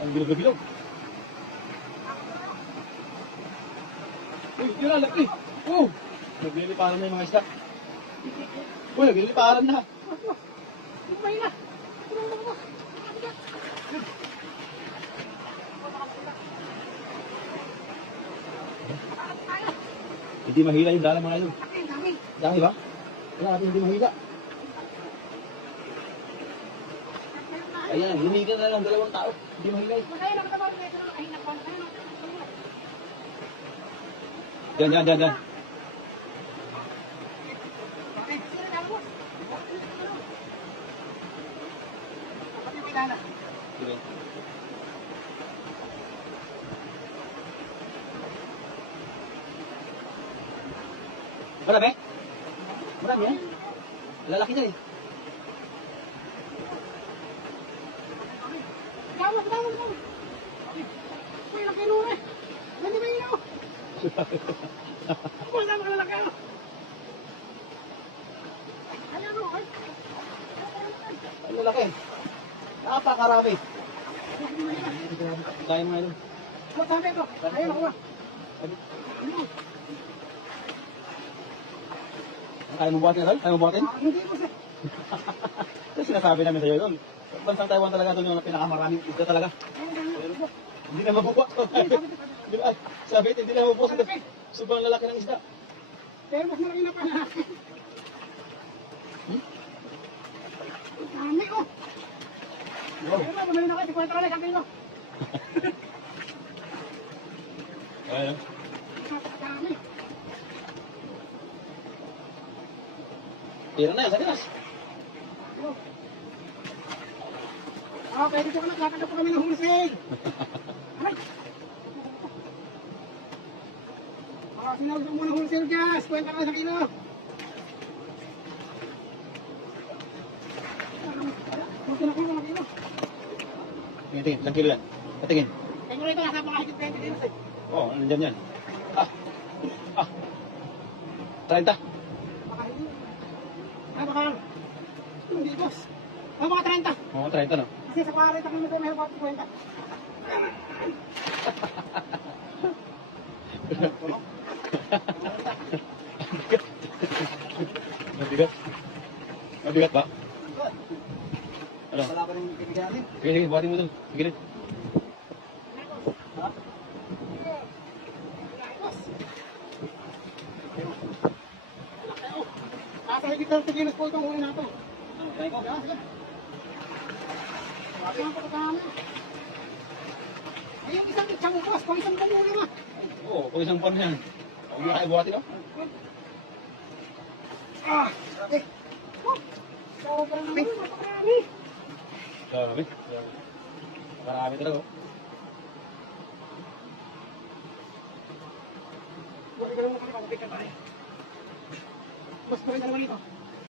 Ang bilog-bilog. Uy, yun na, laki. Oh! Nagliliparan na yung mga isda. Uy, nagliliparan na. May na. Hindi mahila yung dala mga idol. Dami. Dami ba? Wala natin hindi mahila. Ayan, hinihiga na lang dalawang tao. Hindi mahila eh. Masaya na katawan nito ng kahinap pa. Yan, yan, yan, yan. Sino na mo? Kapag yung pinala. Sige. Marami? Marami yan? Lalaki niya eh. Dawag. May laki nun eh. Hindi ba ilaw? Wala mga lalaki ano? Ayan o. Ang lalaki. Napakarami. Kaya mga idol. Sabi ko. Ayun ako ba? Kaya mo buhatin, idol? Kaya mo buhatin? Hindi ko siya. Ito sinasabi namin sa'yo doon. Bansang Taiwan talaga doon yung pinakamaraming isda talaga. Hindi na mabubuha. Di ba? Sabi, hindi na mabubuha. Sobrang lalaki ng isda. Pero mas malaki na pa na. Dami ko. Wow. Pero na, bumili na kayo. 50 ka na isang kilo. Ayan. Dami. Tira na yan, sa tinas. Pwede ko na. Lakad na po kami ng wholesale. Aray. Sinawag mo ng wholesale gas. 50 ka na isang kilo. Buti na kilo, kilo. Tingin, isang kilo yan. Patingin. Tingnan ito, nasa pakahigit 20 kilos eh. Oo, nandiyan yan. Ah. 30. Pakahigit. Baka, hindi boss. Mga 30. Oo, 30 no? Kasi sa 40 kami ito, may 40. Mabigat. Mabigat ba? Ano? Wala ko rin bibigyan natin. Sige, buhatin mo doon. Sige rin. Nasa higit 30 kilos po itong huli natin. Try ko. Sabi ang pagkakami. Ay, yung isangitsang boss, kung isang panguli na. Oo, kung isang pan yan. Huwag na kayo buhatin no? Grabe. Sobrang naman, napakarami. Grabe. Marami talaga oh. Buti ka lang naman, kapatid ka tayo. Mas pa rin naman ito.